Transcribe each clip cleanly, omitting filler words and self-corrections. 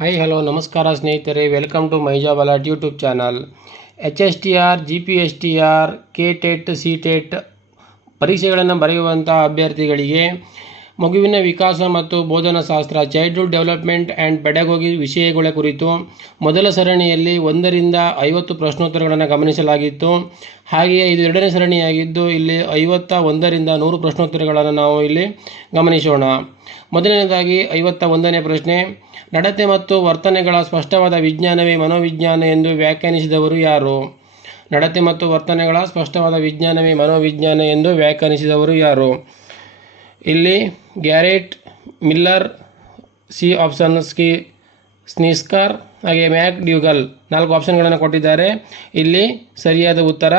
Hi hello ನಮಸ್ಕಾರ ಸ್ನೇಹಿತರೆ, welcome to my job alert YouTube channel. HSTR, GPSTR, KTET, CTET ಪರೀಕ್ಷೆಗಳನ್ನು ಬರೆಯುವಂಥ ಅಭ್ಯರ್ಥಿಗಳಿಗೆ ಮಗುವಿನ ವಿಕಾಸ ಮತ್ತು ಬೋಧನಾ ಶಾಸ್ತ್ರ ಚೈಲ್ಡ್ಹುಡ್ ಡೆವಲಪ್ಮೆಂಟ್ ಆ್ಯಂಡ್ ಪೆಡಗೋಗಿ ವಿಷಯಗಳ ಕುರಿತು ಮೊದಲ ಸರಣಿಯಲ್ಲಿ 1ರಿಂದ 50 ಪ್ರಶ್ನೋತ್ತರಗಳನ್ನು ಗಮನಿಸಲಾಗಿತ್ತು. ಹಾಗೆಯೇ ಇದು ಎರಡನೇ ಸರಣಿಯಾಗಿದ್ದು ಇಲ್ಲಿ 51ರಿಂದ 100 ಪ್ರಶ್ನೋತ್ತರಗಳನ್ನು ನಾವು ಇಲ್ಲಿ ಗಮನಿಸೋಣ. ಮೊದಲನೇದಾಗಿ 51ನೇ ಪ್ರಶ್ನೆ, ನಡತೆ ಮತ್ತು ವರ್ತನೆಗಳ ಸ್ಪಷ್ಟವಾದ ವಿಜ್ಞಾನವೇ ಮನೋವಿಜ್ಞಾನ ಎಂದು ವ್ಯಾಖ್ಯಾನಿಸಿದವರು ಯಾರು? ನಡತೆ ಮತ್ತು ವರ್ತನೆಗಳ ಸ್ಪಷ್ಟವಾದ ವಿಜ್ಞಾನವೇ ಮನೋವಿಜ್ಞಾನ ಎಂದು ವ್ಯಾಖ್ಯಾನಿಸಿದವರು ಯಾರು? ಇಲ್ಲಿ ಗ್ಯಾರೆಟ್, ಮಿಲ್ಲರ್, ಸಿ ಆಪ್ಷನ್ ಸ್ನಿಸ್ಕರ್, ಹಾಗೆ ಮ್ಯಾಕ್ ಡ್ಯೂಗಲ್ 4 ಆಪ್ಷನ್ಗಳನ್ನು ಕೊಟ್ಟಿದ್ದಾರೆ. ಇಲ್ಲಿ ಸರಿಯಾದ ಉತ್ತರ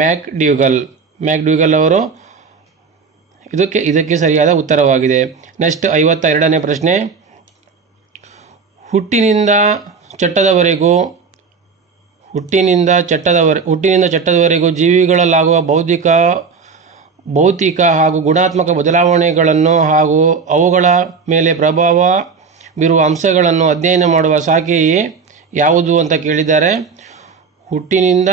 ಮ್ಯಾಕ್ ಡ್ಯೂಗಲ್ ಅವರು ಇದಕ್ಕೆ ಸರಿಯಾದ ಉತ್ತರವಾಗಿದೆ. ನೆಕ್ಸ್ಟ್ 52ನೇ ಪ್ರಶ್ನೆ, ಹುಟ್ಟಿನಿಂದ ಚಟ್ಟದವರೆಗೂ ಜೀವಿಗಳಲ್ಲಾಗುವ ಭೌತಿಕ ಹಾಗೂ ಗುಣಾತ್ಮಕ ಬದಲಾವಣೆಗಳನ್ನು ಹಾಗೂ ಅವುಗಳ ಮೇಲೆ ಪ್ರಭಾವ ಬೀರುವ ಅಂಶಗಳನ್ನು ಅಧ್ಯಯನ ಮಾಡುವ ಶಾಖೆಯೇ ಯಾವುದು ಅಂತ ಕೇಳಿದ್ದಾರೆ. ಹುಟ್ಟಿನಿಂದ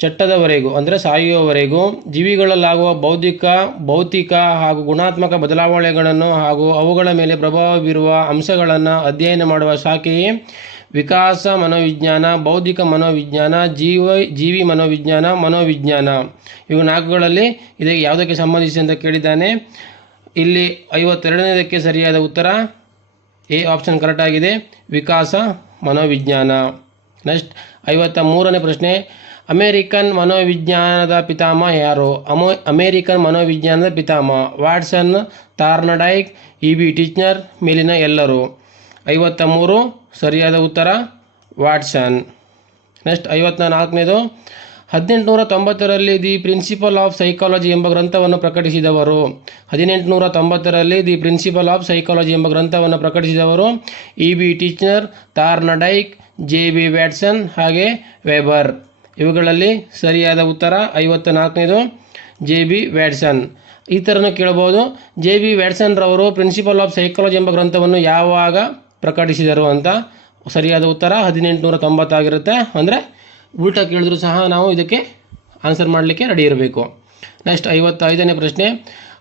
ಚಟ್ಟದವರೆಗೂ ಅಂದರೆ ಸಾಯುವವರೆಗೂ ಜೀವಿಗಳಲ್ಲಾಗುವ ಭೌತಿಕ ಹಾಗೂ ಗುಣಾತ್ಮಕ ಬದಲಾವಣೆಗಳನ್ನು ಹಾಗೂ ಅವುಗಳ ಮೇಲೆ ಪ್ರಭಾವ ಬೀರುವ ಅಂಶಗಳನ್ನು ಅಧ್ಯಯನ ಮಾಡುವ ಶಾಖೆಯೇ ವಿಕಾಸ ಮನೋವಿಜ್ಞಾನ, ಬೌದ್ಧಿಕ ಮನೋವಿಜ್ಞಾನ, ಜೀವಿ ಮನೋವಿಜ್ಞಾನ. ಇವು 4ಗಳಲ್ಲಿ ಇದಕ್ಕೆ ಯಾವುದಕ್ಕೆ ಸಂಬಂಧಿಸಿ ಅಂತ ಕೇಳಿದ್ದಾನೆ. ಇಲ್ಲಿ 52ನೇದಕ್ಕೆ ಸರಿಯಾದ ಉತ್ತರ ಎ ಆಪ್ಷನ್ ಕರೆಕ್ಟ್ ಆಗಿದೆ, ವಿಕಾಸ ಮನೋವಿಜ್ಞಾನ. ನೆಕ್ಸ್ಟ್ 53ನೇ ಪ್ರಶ್ನೆ, ಅಮೇರಿಕನ್ ಮನೋವಿಜ್ಞಾನದ ಪಿತಾಮಹ ಯಾರು? ಅಮೇರಿಕನ್ ಮನೋವಿಜ್ಞಾನದ ಪಿತಾಮಹ ವಾಟ್ಸನ್, ಥಾರ್ನ್ಡೈಕ್, ಇ.ಬಿ. ಟೀಚರ್, ಮೇಲಿನ ಎಲ್ಲರೂ. 53 ಸರಿಯಾದ ಉತ್ತರ ವಾಟ್ಸನ್. ನೆಕ್ಸ್ಟ್ 54ನೇದು, 1890ರಲ್ಲಿ ದಿ ಪ್ರಿನ್ಸಿಪಲ್ ಆಫ್ ಸೈಕಾಲಜಿ ಎಂಬ ಗ್ರಂಥವನ್ನು ಪ್ರಕಟಿಸಿದವರು. 1890ರಲ್ಲಿ ದಿ ಪ್ರಿನ್ಸಿಪಲ್ ಆಫ್ ಸೈಕಾಲಜಿ ಎಂಬ ಗ್ರಂಥವನ್ನು ಪ್ರಕಟಿಸಿದವರು E B. Titchener, Thorndike, J B. Watson, ಹಾಗೆ ವೆಬರ್. ಇವುಗಳಲ್ಲಿ ಸರಿಯಾದ ಉತ್ತರ 54ನೇದು ಜೆ.ಬಿ. ವ್ಯಾಟ್ಸನ್. ಈ ಥರನೂ ಕೇಳಬಹುದು, ಜೆ.ಬಿ. ವ್ಯಾಟ್ಸನ್ ರವರು ಪ್ರಿನ್ಸಿಪಲ್ ಆಫ್ ಸೈಕಾಲಜಿ ಎಂಬ ಗ್ರಂಥವನ್ನು ಯಾವಾಗ ಪ್ರಕಟಿಸಿದರು ಅಂತ. ಸರಿಯಾದ ಉತ್ತರ 1890 ಆಗಿರುತ್ತೆ. ಅಂದರೆ ಉಲ್ಟಾ ಕೇಳಿದ್ರು ಸಹ ನಾವು ಇದಕ್ಕೆ ಆನ್ಸರ್ ಮಾಡಲಿಕ್ಕೆ ರೆಡಿ ಇರಬೇಕು. ನೆಕ್ಸ್ಟ್ 55ನೇ ಪ್ರಶ್ನೆ,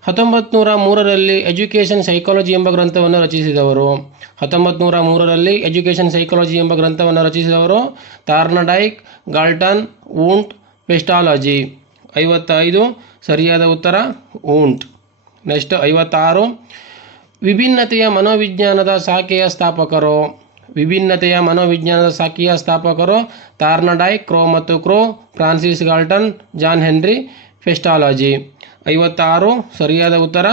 1903ರಲ್ಲಿ ಎಜುಕೇಷನ್ ಸೈಕಾಲಜಿ ಎಂಬ ಗ್ರಂಥವನ್ನು ರಚಿಸಿದವರು. 1903ರಲ್ಲಿ ಎಜುಕೇಷನ್ ಸೈಕಾಲಜಿ ಎಂಬ ಗ್ರಂಥವನ್ನು ರಚಿಸಿದವರು ಥಾರ್ನ್ಡೈಕ್, ಗಾಲ್ಟನ್, ವೂಂಟ್, ಪೆಸ್ಟಾಲಜಿ. 55 ಸರಿಯಾದ ಉತ್ತರ ವೂಂಟ್. ನೆಕ್ಸ್ಟ್ 56, ವಿಭಿನ್ನತೆಯ ಮನೋವಿಜ್ಞಾನದ ಶಾಖೆಯ ಸ್ಥಾಪಕರು Thorndike, Crow, Francis Galton, John Henry Pestalozzi. 56 ಸರಿಯಾದ ಉತ್ತರ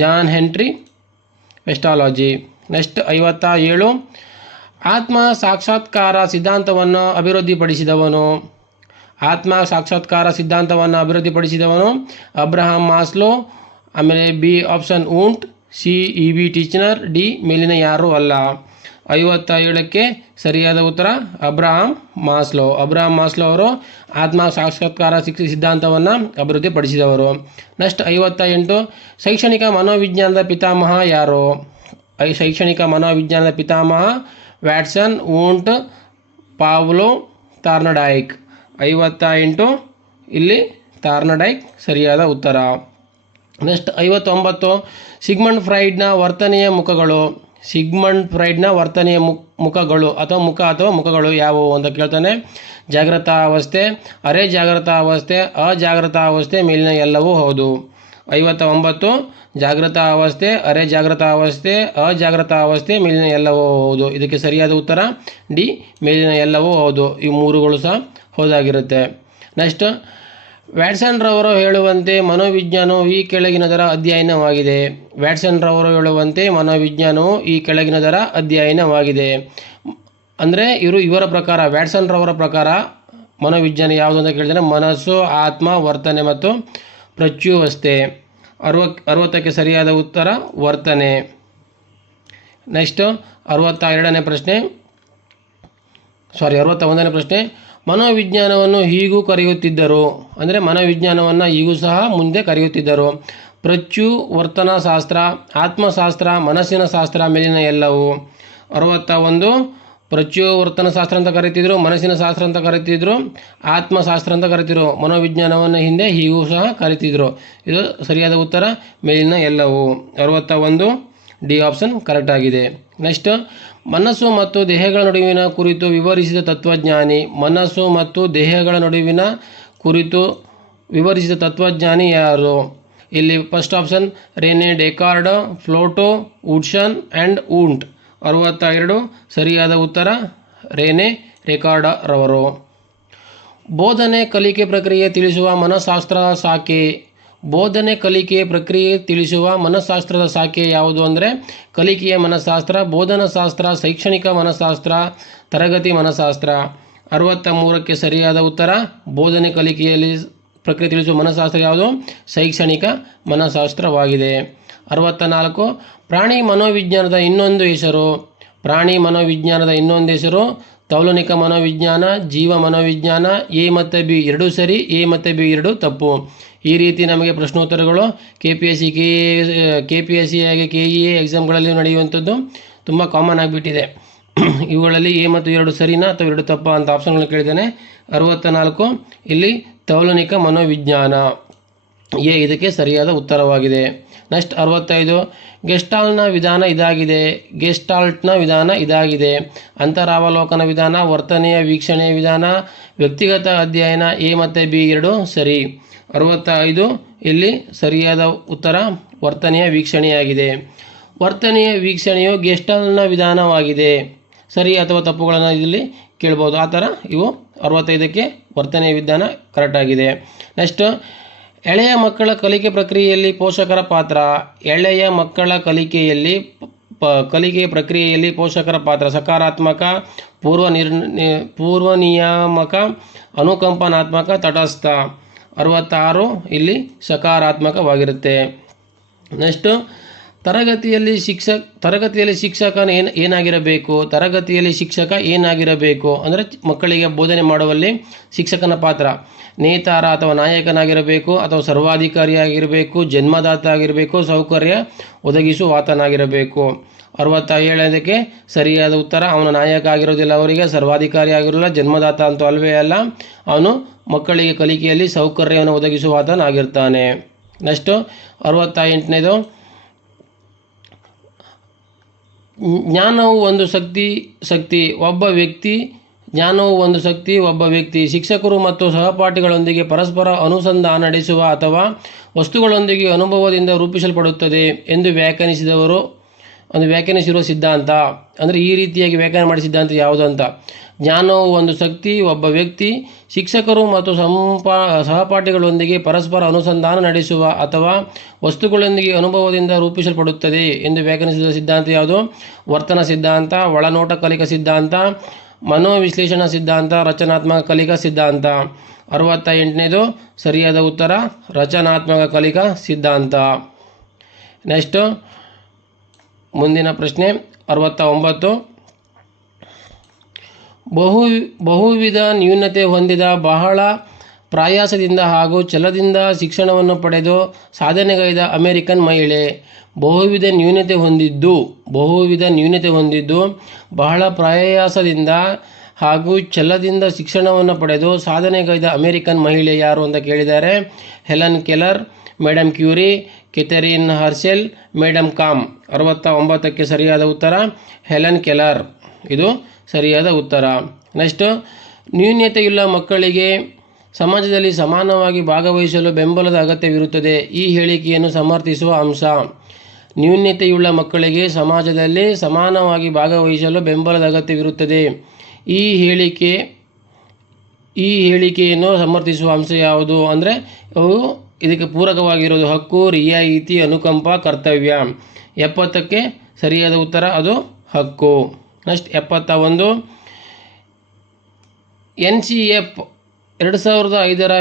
ಜಾನ್ ಹೆನ್ರಿ ಪೆಸ್ಟಾಲಜಿ. ನೆಕ್ಸ್ಟ್ 57, ಆತ್ಮ ಸಾಕ್ಷಾತ್ಕಾರ ಸಿದ್ಧಾಂತವನ್ನು ಅಭಿವೃದ್ಧಿಪಡಿಸಿದವನು ಅಬ್ರಹಾಂ ಮಾಸ್ಲೋ, ಆಮೇಲೆ B option Wundt, C E B. Titchener, D ಮೇಲಿನ ಯಾರೂ ಅಲ್ಲ. 57ಕ್ಕೆ ಸರಿಯಾದ ಉತ್ತರ ಅಬ್ರಹಾಂ ಮಾಸ್ಲೋ ಅವರು ಆತ್ಮ ಸಾಕ್ಷಾತ್ಕಾರ ಸಿದ್ಧಾಂತವನ್ನು ಅಭಿವೃದ್ಧಿಪಡಿಸಿದವರು. ನೆಕ್ಸ್ಟ್ 58, ಶೈಕ್ಷಣಿಕ ಮನೋವಿಜ್ಞಾನದ ಪಿತಾಮಹ ಯಾರು? ಶೈಕ್ಷಣಿಕ ಮನೋವಿಜ್ಞಾನದ ಪಿತಾಮಹ ವ್ಯಾಟ್ಸನ್, ವೂಂಟ್, ಪಾವ್ಲೋ, ಥಾರ್ನ್ಡೈಕ್. 58 ಇಲ್ಲಿ ಥಾರ್ನ್ಡೈಕ್ ಸರಿಯಾದ ಉತ್ತರ. ನೆಕ್ಸ್ಟ್ 59, ಸಿಗ್ಮಂಡ್ ಫ್ರಾಯ್ಡ್ನ ವರ್ತನೆಯ ಮುಖಗಳು ಅಥವಾ ಮುಖಗಳು ಯಾವುವು ಅಂತ ಕೇಳ್ತಾನೆ. ಜಾಗೃತಾವಸ್ಥೆ, ಅರೆ ಜಾಗೃತಾವಸ್ಥೆ, ಅಜಾಗೃತಾವಸ್ಥೆ, ಮೇಲಿನ ಎಲ್ಲವೂ ಹೌದು. 59 ಜಾಗೃತಾವಸ್ಥೆ, ಅರೆ ಜಾಗೃತಾವಸ್ಥೆ, ಅಜಾಗೃತಾವಸ್ಥೆ, ಮೇಲಿನ ಎಲ್ಲವೂ ಹೌದು. ಇದಕ್ಕೆ ಸರಿಯಾದ ಉತ್ತರ ಡಿ ಮೇಲಿನ ಎಲ್ಲವೂ ಹೌದು. ಈ 3ಗಳು ಸಹ ಹೌದಾಗಿರುತ್ತೆ. ನೆಕ್ಸ್ಟ್, ವ್ಯಾಟ್ಸನ್ ರವರು ಹೇಳುವಂತೆ ಮನೋವಿಜ್ಞಾನವು ಈ ಕೆಳಗಿನದರ ಅಧ್ಯಯನವಾಗಿದೆ. ಅಂದರೆ ಇವರ ಪ್ರಕಾರ, ವ್ಯಾಟ್ಸನ್ ರವರ ಪ್ರಕಾರ ಮನೋವಿಜ್ಞಾನ ಯಾವುದು ಅಂತ ಕೇಳಿದರೆ ಮನಸ್ಸು, ಆತ್ಮ, ವರ್ತನೆ ಮತ್ತು ಪ್ರತ್ಯುವಸ್ಥೆ. 60ಕ್ಕೆ ಸರಿಯಾದ ಉತ್ತರ ವರ್ತನೆ. ನೆಕ್ಸ್ಟ್ 61ನೇ ಪ್ರಶ್ನೆ, ಮನೋವಿಜ್ಞಾನವನ್ನು ಹೀಗೂ ಕರೆಯುತ್ತಿದ್ದರು. ಅಂದರೆ ಮನೋವಿಜ್ಞಾನವನ್ನು ಈಗೂ ಸಹ ಮುಂದೆ ಕರೆಯುತ್ತಿದ್ದರು. ಪ್ರತ್ಯುವರ್ತನಾ ಶಾಸ್ತ್ರ, ಆತ್ಮಶಾಸ್ತ್ರ, ಮನಸ್ಸಿನ ಶಾಸ್ತ್ರ, ಮೇಲಿನ ಎಲ್ಲವೂ. 61 ಪ್ರಚೋವರ್ತನ ಶಾಸ್ತ್ರ ಅಂತ ಕರಿತಿದ್ರು, ಮನಸ್ಸಿನ ಶಾಸ್ತ್ರ ಅಂತ ಕರಿತಿದ್ರು, ಆತ್ಮಶಾಸ್ತ್ರ ಅಂತ ಕರಿತಿದ್ರು, ಮನೋವಿಜ್ಞಾನವನ್ನು ಹಿಂದೆ ಹೀಗೂ ಸಹ ಕರಿತಿದ್ರು. ಇದು ಸರಿಯಾದ ಉತ್ತರ ಮೇಲಿನ ಎಲ್ಲವೂ. 61 ಡಿ ಆಪ್ಷನ್ ಕರೆಕ್ಟ್ ಆಗಿದೆ. ನೆಕ್ಸ್ಟ್, ಮನಸ್ಸು ಮತ್ತು ದೇಹಗಳ ನಡುವಿನ ಕುರಿತು ವಿವರಿಸಿದ ತತ್ವಜ್ಞಾನಿ. ಮನಸ್ಸು ಮತ್ತು ದೇಹಗಳ ನಡುವಿನ ಕುರಿತು ವಿವರಿಸಿದ ತತ್ವಜ್ಞಾನಿ ಯಾರು? ಇಲ್ಲಿ first option Rene Descartes, Pluto, Woodson and Wundt. 62 ಸರಿಯಾದ ಉತ್ತರ ರೆನೆ ಡೆಕಾರ್ಡ್ ರವರು. ಬೋಧನೆ ಕಲಿಕೆ ಪ್ರಕ್ರಿಯೆ ತಿಳಿಸುವ ಮನಃಶಾಸ್ತ್ರ ಶಾಖೆ. ಬೋಧನೆ ಕಲಿಕೆಯ ಪ್ರಕ್ರಿಯೆ ತಿಳಿಸುವ ಮನಃಶಾಸ್ತ್ರದ ಶಾಖೆ ಯಾವುದು ಅಂದರೆ ಕಲಿಕೆಯ ಮನಃಶಾಸ್ತ್ರ, ಬೋಧನಾಶಾಸ್ತ್ರ, ಶೈಕ್ಷಣಿಕ ಮನಃಶಾಸ್ತ್ರ, ತರಗತಿ ಮನಃಶಾಸ್ತ್ರ. 63ಕ್ಕೆ ಸರಿಯಾದ ಉತ್ತರ ಬೋಧನೆ ಕಲಿಕೆಯಲ್ಲಿ ಪ್ರಕ್ರಿಯೆ ತಿಳಿಸುವ ಮನಃಶಾಸ್ತ್ರ ಯಾವುದು? ಶೈಕ್ಷಣಿಕ ಮನಃಶಾಸ್ತ್ರವಾಗಿದೆ. 64 ಪ್ರಾಣಿ ಮನೋವಿಜ್ಞಾನದ ಇನ್ನೊಂದು ಹೆಸರು. ಪ್ರಾಣಿ ಮನೋವಿಜ್ಞಾನದ ಇನ್ನೊಂದು ಹೆಸರು ತೌಲನಿಕ ಮನೋವಿಜ್ಞಾನ, ಜೀವ ಮನೋವಿಜ್ಞಾನ. ಎ ಮತ್ತು ಬಿ ಎರಡೂ ಸರಿ, ಎ ಮತ್ತು ಬಿ ಎರಡೂ ತಪ್ಪು. ಈ ರೀತಿ ನಮಗೆ ಪ್ರಶ್ನೋತ್ತರಗಳು KPSC ಹಾಗೆ KEA ಎಕ್ಸಾಮ್ಗಳಲ್ಲಿ ನಡೆಯುವಂಥದ್ದು ತುಂಬ ಕಾಮನ್ ಆಗಿಬಿಟ್ಟಿದೆ. ಇವುಗಳಲ್ಲಿ ಎ ಮತ್ತು ಎರಡು ಸರಿನಾ ಅಥವಾ ಎರಡು ತಪ್ಪ ಅಂತ ಆಪ್ಷನ್ಗಳನ್ನು ಕೇಳಿದ್ದೇನೆ. 64 ಇಲ್ಲಿ ತೌಲನಿಕ ಮನೋವಿಜ್ಞಾನ, ಎ ಇದಕ್ಕೆ ಸರಿಯಾದ ಉತ್ತರವಾಗಿದೆ. ನೆಕ್ಸ್ಟ್ 65 ಗೆಸ್ಟಾಲ್ಟ್ನ ವಿಧಾನ ಇದಾಗಿದೆ. ಗೆಸ್ಟಾಲ್ಟ್ನ ವಿಧಾನ ಇದಾಗಿದೆ: ಅಂತರಾವಲೋಕನ ವಿಧಾನ, ವರ್ತನೆಯ ವೀಕ್ಷಣೆಯ ವಿಧಾನ, ವ್ಯಕ್ತಿಗತ ಅಧ್ಯಯನ. ಎ ಮತ್ತು ಬಿ ಎರಡೂ ಸರಿ. 65 ಇಲ್ಲಿ ಸರಿಯಾದ ಉತ್ತರ ವರ್ತನೆಯ ವೀಕ್ಷಣೆಯಾಗಿದೆ. ವರ್ತನೆಯ ವೀಕ್ಷಣೆಯು ಗೆಸ್ಟಾಲ್ಟ್ನ ವಿಧಾನವಾಗಿದೆ. ಸರಿ ಅಥವಾ ತಪ್ಪುಗಳನ್ನು ಇಲ್ಲಿ ಕೇಳ್ಬೋದು. ಆ ಥರ ಇವು 65ಕ್ಕೆ ವರ್ತನೆಯ ವಿಧಾನ ಕರೆಕ್ಟಾಗಿದೆ. ನೆಕ್ಸ್ಟ್, ಎಳೆಯ ಮಕ್ಕಳ ಕಲಿಕೆ ಪ್ರಕ್ರಿಯೆಯಲ್ಲಿ ಪೋಷಕರ ಪಾತ್ರ. ಎಳೆಯ ಮಕ್ಕಳ ಕಲಿಕೆಯ ಪ್ರಕ್ರಿಯೆಯಲ್ಲಿ ಪೋಷಕರ ಪಾತ್ರ ಸಕಾರಾತ್ಮಕ, ಪೂರ್ವನಿಯಾಮಕ, ಅನುಕಂಪನಾತ್ಮಕ, ತಟಸ್ಥ. 66 ಇಲ್ಲಿ ಸಕಾರಾತ್ಮಕವಾಗಿರುತ್ತೆ. ನೆಕ್ಸ್ಟು, ತರಗತಿಯಲ್ಲಿ ಶಿಕ್ಷಕ ಏನಾಗಿರಬೇಕು? ತರಗತಿಯಲ್ಲಿ ಶಿಕ್ಷಕ ಏನಾಗಿರಬೇಕು ಅಂದರೆ ಮಕ್ಕಳಿಗೆ ಬೋಧನೆ ಮಾಡುವಲ್ಲಿ ಶಿಕ್ಷಕನ ಪಾತ್ರ ನೇತಾರ ಅಥವಾ ನಾಯಕನಾಗಿರಬೇಕು, ಅಥವಾ ಸರ್ವಾಧಿಕಾರಿಯಾಗಿರಬೇಕು, ಜನ್ಮದಾತ ಆಗಿರಬೇಕು, ಸೌಕರ್ಯ ಒದಗಿಸುವಾತನಾಗಿರಬೇಕು. 67ಕ್ಕೆ ಸರಿಯಾದ ಉತ್ತರ ಅವನ ನಾಯಕ ಆಗಿರೋದಿಲ್ಲ, ಅವರಿಗೆ ಸರ್ವಾಧಿಕಾರಿ ಆಗಿರೋಲ್ಲ, ಜನ್ಮದಾತ ಅಂತೂ ಅಲ್ವೇ ಅಲ್ಲ, ಅವನು ಮಕ್ಕಳಿಗೆ ಕಲಿಕೆಯಲ್ಲಿ ಸೌಕರ್ಯವನ್ನು ಒದಗಿಸುವಾತನಾಗಿರ್ತಾನೆ. ನೆಕ್ಸ್ಟು 68ನೇದು, ಜ್ಞಾನವು ಒಂದು ಶಕ್ತಿ ಒಬ್ಬ ವ್ಯಕ್ತಿ ಶಿಕ್ಷಕರು ಮತ್ತು ಸಹಪಾಠಿಗಳೊಂದಿಗೆ ಪರಸ್ಪರ ಅನುಸಂಧಾನ ನಡೆಸುವ ಅಥವಾ ವಸ್ತುಗಳೊಂದಿಗೆ ಅನುಭವದಿಂದ ರೂಪಿಸಲ್ಪಡುತ್ತದೆ ಎಂದು ವ್ಯಾಖ್ಯಾನಿಸಿರುವ ಸಿದ್ಧಾಂತ. ಅಂದರೆ ಈ ರೀತಿಯಾಗಿ ವ್ಯಾಖ್ಯಾನ ಮಾಡಿದ ಸಿದ್ಧಾಂತ ಯಾವುದು ಅಂತ. ಜ್ಞಾನವು ಒಂದು ಶಕ್ತಿ, ಒಬ್ಬ ವ್ಯಕ್ತಿ ಶಿಕ್ಷಕರು ಮತ್ತು ಸಹಪಾಠಿಗಳೊಂದಿಗೆ ಪರಸ್ಪರ ಅನುಸಂಧಾನ ನಡೆಸುವ ಅಥವಾ ವಸ್ತುಗಳೊಂದಿಗೆ ಅನುಭವದಿಂದ ರೂಪಿಸಲ್ಪಡುತ್ತದೆ ಎಂದು ವ್ಯಾಖ್ಯಾನಿಸಿದ ಸಿದ್ಧಾಂತ ಯಾವುದು? ವರ್ತನ ಸಿದ್ಧಾಂತ, ಒಳನೋಟ ಕಲಿಕಾ ಸಿದ್ಧಾಂತ, ಮನೋವಿಶ್ಲೇಷಣಾ ಸಿದ್ಧಾಂತ, ರಚನಾತ್ಮಕ ಕಲಿಕಾ ಸಿದ್ಧಾಂತ. 68ನೇದು ಸರಿಯಾದ ಉತ್ತರ ರಚನಾತ್ಮಕ ಕಲಿಕಾ ಸಿದ್ಧಾಂತ. ನೆಕ್ಸ್ಟು ಮುಂದಿನ ಪ್ರಶ್ನೆ 69, ಬಹುವಿಧ ನ್ಯೂನತೆ ಹೊಂದಿದ, ಬಹಳ ಪ್ರಯಾಸದಿಂದ ಹಾಗೂ ಛಲದಿಂದ ಶಿಕ್ಷಣವನ್ನು ಪಡೆದು ಸಾಧನೆಗೈದ ಅಮೆರಿಕನ್ ಮಹಿಳೆ. ಬಹುವಿಧ ನ್ಯೂನತೆ ಹೊಂದಿದ್ದು ಬಹಳ ಪ್ರಯಾಸದಿಂದ ಹಾಗೂ ಛಲದಿಂದ ಶಿಕ್ಷಣವನ್ನು ಪಡೆದು ಸಾಧನೆಗೈದ ಅಮೆರಿಕನ್ ಮಹಿಳೆ ಯಾರು ಅಂತ ಕೇಳಿದ್ದಾರೆ. Helen Keller, madam Curie, Katherine Herschel, madam Cama. 69ಕ್ಕೆ ಸರಿಯಾದ ಉತ್ತರ ಹೆಲನ್ ಕೆಲ್ಲರ್, ಇದು ಸರಿಯಾದ ಉತ್ತರ. ನೆಕ್ಸ್ಟು, ನ್ಯೂನತೆಯುಳ್ಳ ಮಕ್ಕಳಿಗೆ ಸಮಾಜದಲ್ಲಿ ಸಮಾನವಾಗಿ ಭಾಗವಹಿಸಲು ಬೆಂಬಲದ ಅಗತ್ಯವಿರುತ್ತದೆ. ಈ ಹೇಳಿಕೆಯನ್ನು ಸಮರ್ಥಿಸುವ ಅಂಶ. ನ್ಯೂನತೆಯುಳ್ಳ ಮಕ್ಕಳಿಗೆ ಸಮಾಜದಲ್ಲಿ ಸಮಾನವಾಗಿ ಭಾಗವಹಿಸಲು ಬೆಂಬಲದ ಅಗತ್ಯವಿರುತ್ತದೆ. ಈ ಹೇಳಿಕೆಯನ್ನು ಸಮರ್ಥಿಸುವ ಅಂಶ ಯಾವುದು ಅಂದರೆ ಅವು ಇದಕ್ಕೆ ಪೂರಕವಾಗಿರೋದು ಹಕ್ಕು, ರಿಯಾಯಿತಿ, ಅನುಕಂಪ, ಕರ್ತವ್ಯ. 70ಕ್ಕೆ ಸರಿಯಾದ ಉತ್ತರ ಅದು ಹಕ್ಕು. ನೆಕ್ಸ್ಟ್ 71, NCF 2005ರ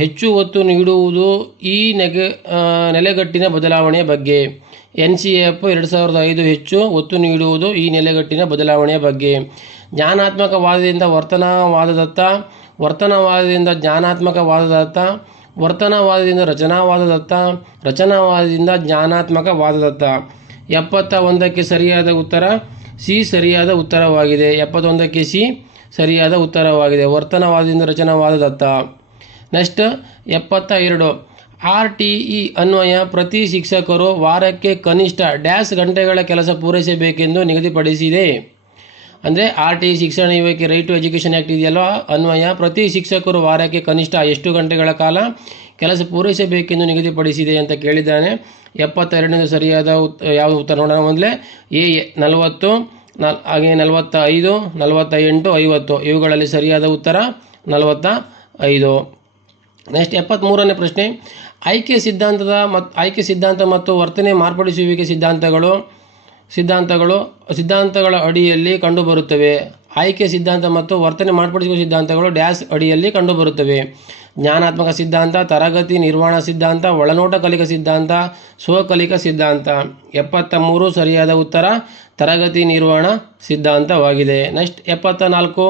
ಹೆಚ್ಚು ಒತ್ತು ನೀಡುವುದು ಈ ನೆಲೆಗಟ್ಟಿನ ಬದಲಾವಣೆಯ ಬಗ್ಗೆ. NCF 2005 ಹೆಚ್ಚು ಒತ್ತು ನೀಡುವುದು ಈ ನೆಲೆಗಟ್ಟಿನ ಬದಲಾವಣೆಯ ಬಗ್ಗೆ. ಜ್ಞಾನಾತ್ಮಕವಾದದಿಂದ ವರ್ತನವಾದದತ್ತ, ವರ್ತನವಾದದಿಂದ ಜ್ಞಾನಾತ್ಮಕವಾದದತ್ತ, ವರ್ತನವಾದದಿಂದ ರಚನಾವಾದದತ್ತ, ರಚನಾವಾದದಿಂದ ಜ್ಞಾನಾತ್ಮಕವಾದದತ್ತ. 71ಕ್ಕೆ ಸರಿಯಾದ ಉತ್ತರ ಸಿ ಸರಿಯಾದ ಉತ್ತರವಾಗಿದೆ. 71ಕ್ಕೆ ಸಿ ಸರಿಯಾದ ಉತ್ತರವಾಗಿದೆ. ವರ್ತನವಾದದಿಂದ ರಚನಾವಾದದತ್ತ. ನೆಕ್ಸ್ಟ್ 72 RTE ಅನ್ವಯ ಪ್ರತಿ ಶಿಕ್ಷಕರು ವಾರಕ್ಕೆ ಕನಿಷ್ಠ ಡ್ಯಾಶ್ ಗಂಟೆಗಳ ಕೆಲಸ ಪೂರೈಸಬೇಕೆಂದು ನಿಗದಿಪಡಿಸಿದೆ. ಅಂದರೆ RTE ಶಿಕ್ಷಣ ಇಲಾಖೆ ರೈಟ್ ಟು ಎಜುಕೇಷನ್ ಆ್ಯಕ್ಟ್ ಇದೆಯಲ್ಲ, ಅನ್ವಯ ಪ್ರತಿ ಶಿಕ್ಷಕರು ವಾರಕ್ಕೆ ಕನಿಷ್ಠ ಎಷ್ಟು ಗಂಟೆಗಳ ಕಾಲ ಕೆಲಸ ಪೂರೈಸಬೇಕೆಂದು ನಿಗದಿಪಡಿಸಿದೆ ಅಂತ ಕೇಳಿದ್ದಾನೆ. 72ನೇದು ಸರಿಯಾದ ಯಾವ ಉತ್ತರ ನೋಡೋಣ. ಮೊದಲೇ ಎ 40, ಹಾಗೆ 45, 48, 50 ಇವುಗಳಲ್ಲಿ ಸರಿಯಾದ ಉತ್ತರ 45. ನೆಕ್ಸ್ಟ್ 73ನೇ ಪ್ರಶ್ನೆ. ಆಯ್ಕೆ ಸಿದ್ಧಾಂತ ಮತ್ತು ವರ್ತನೆ ಮಾರ್ಪಡಿಸುವಿಕೆ ಸಿದ್ಧಾಂತಗಳ ಅಡಿಯಲ್ಲಿ ಕಂಡುಬರುತ್ತವೆ. ಆಯ್ಕೆ ಸಿದ್ಧಾಂತ ಮತ್ತು ವರ್ತನೆ ಮಾರ್ಪಡಿಸುವ ಸಿದ್ಧಾಂತಗಳು ಡ್ಯಾಶ್ ಅಡಿಯಲ್ಲಿ ಕಂಡುಬರುತ್ತವೆ. ಜ್ಞಾನಾತ್ಮಕ ಸಿದ್ಧಾಂತ, ತರಗತಿ ನಿರ್ವಹಣಾ ಸಿದ್ಧಾಂತ, ಒಳನೋಟ ಕಲಿಕಾ ಸಿದ್ಧಾಂತ, ಸ್ವಕಲಿಕಾ ಸಿದ್ಧಾಂತ. 73 ಸರಿಯಾದ ಉತ್ತರ ತರಗತಿ ನಿರ್ವಹಣಾ ಸಿದ್ಧಾಂತವಾಗಿದೆ. ನೆಕ್ಸ್ಟ್ 74